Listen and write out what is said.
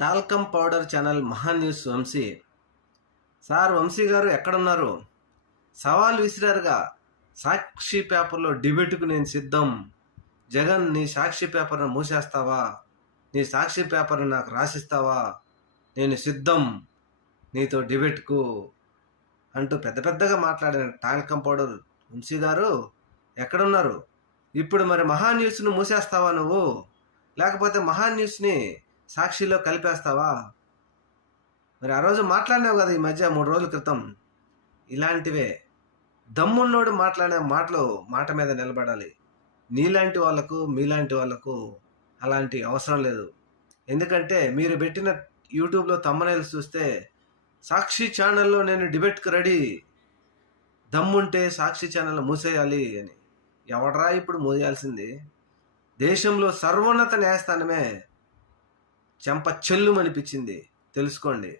Talcum powder channel మహాన్ news Vamsi. Sir Vamsi గారు ఎక్కడున్నారు? సవాల్ విసిరారుగా, సాక్షి పేపర్లో డిబేట్కు నేను సిద్ధం. జగన్, నీ సాక్షి పేపర్ను మూసేస్తావా? నీ సాక్షి పేపర్ను నాకు రాసిస్తావా? నేను సిద్ధం నీతో డిబేట్కు అంటూ పెద్ద పెద్దగా మాట్లాడిన టాల్కమ్ పౌడర్ వంశీ గారు ఎక్కడున్నారు? ఇప్పుడు మరి మహాన్ న్యూస్ను మూసేస్తావా నువ్వు? లేకపోతే మహాన్ న్యూస్ని సాక్షిలో కలిపేస్తావా? మరి ఆ రోజు మాట్లాడినావు కదా, ఈ మధ్య 3 రోజుల క్రితం. ఇలాంటివే దమ్మున్నోడు మాట్లాడే మాటలు మాట మీద నిలబడాలి. నీలాంటి వాళ్ళకు, మీలాంటి వాళ్ళకు అలాంటి అవసరం లేదు. ఎందుకంటే మీరు పెట్టిన యూట్యూబ్లో తమ్మనేల్స్ చూస్తే సాక్షి ఛానల్లో నేను డిబేట్కి రెడీ, దమ్ముంటే సాక్షి ఛానల్ మూసేయాలి అని. ఎవడరా ఇప్పుడు మూసేయాల్సింది? దేశంలో సర్వోన్నత న్యాయస్థానమే చెంప చెల్లుమనిపించింది, తెలుసుకోండి.